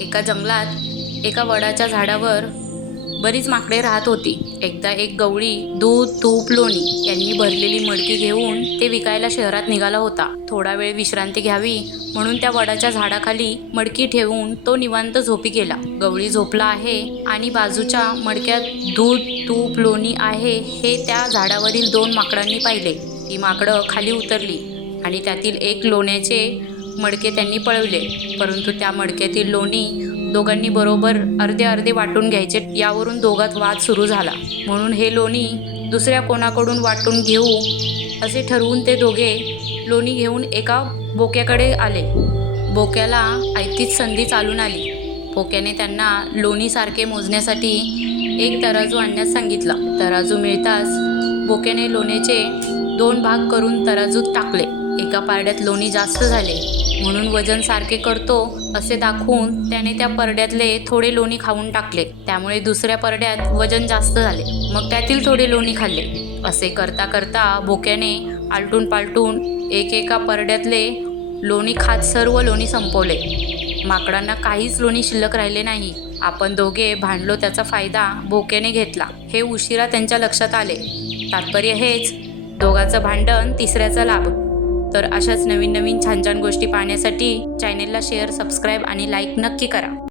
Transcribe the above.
एका जंगलात एका वडाच्या झाडावर बरीच माकडे राहत होती. एकदा एक गवळी दूध तूप लोणी यांनी भरलेली मडकी घेऊन ते विकायला शहरात निघाला होता. थोडा वेळ विश्रांती घ्यावी म्हणून त्या वडाच्या झाडाखाली मडकी ठेवून तो निवांत झोपी गेला. गवळी झोपला आहे आणि बाजूच्या मडक्यात दूध तूप लोणी आहे हे त्या झाडावरील दोन माकडांनी पाहिले. ती माकडं खाली उतरली आणि त्यातील एक लोण्याचे मडके त्यांनी पळवले. परंतु त्या मडक्यातील लोणी दोघांनी बरोबर अर्धे अर्धे वाटून घ्यायचे. यावरून दोघात वाद सुरू झाला. म्हणून हे लोणी दुसऱ्या कोणाकडून वाटून घेऊ असे ठरवून ते दोघे लोणी घेऊन एका बोक्याकडे आले. बोक्याला ऐतीच संधी चालून आली. बोक्याने त्यांना लोणीसारखे मोजण्यासाठी एक तराजू आणण्यास सांगितला. तराजू मिळताच बोक्याने लोण्याचे दोन भाग करून तराजूत टाकले. एका पारड्यात लोणी जास्त झाले. म्हणून वजन सारखे करतो असे दाखवून त्याने त्या परड्यातले थोडे लोणी खाऊन टाकले. त्यामुळे दुसऱ्या परड्यात वजन जास्त झाले. मग त्यातील थोडे लोणी खाल्ले. असे करता करता बोक्याने आलटून पालटून एकेका परड्यातले लोणी खात सर्व लोणी संपवले. माकडांना काहीच लोणी शिल्लक राहिले नाही. आपण दोघे भांडलो त्याचा फायदा भोक्याने घेतला. हे उशिरा त्यांच्या लक्षात आले. तात्पर्य हेच दोघांचं भांडण तिसऱ्याचा लाभ. तर अशाच नवीन नवीन छान छान गोष्टी पाहण्यासाठी चॅनेलला शेअर सबस्क्राईब आणि लाईक नक्की करा.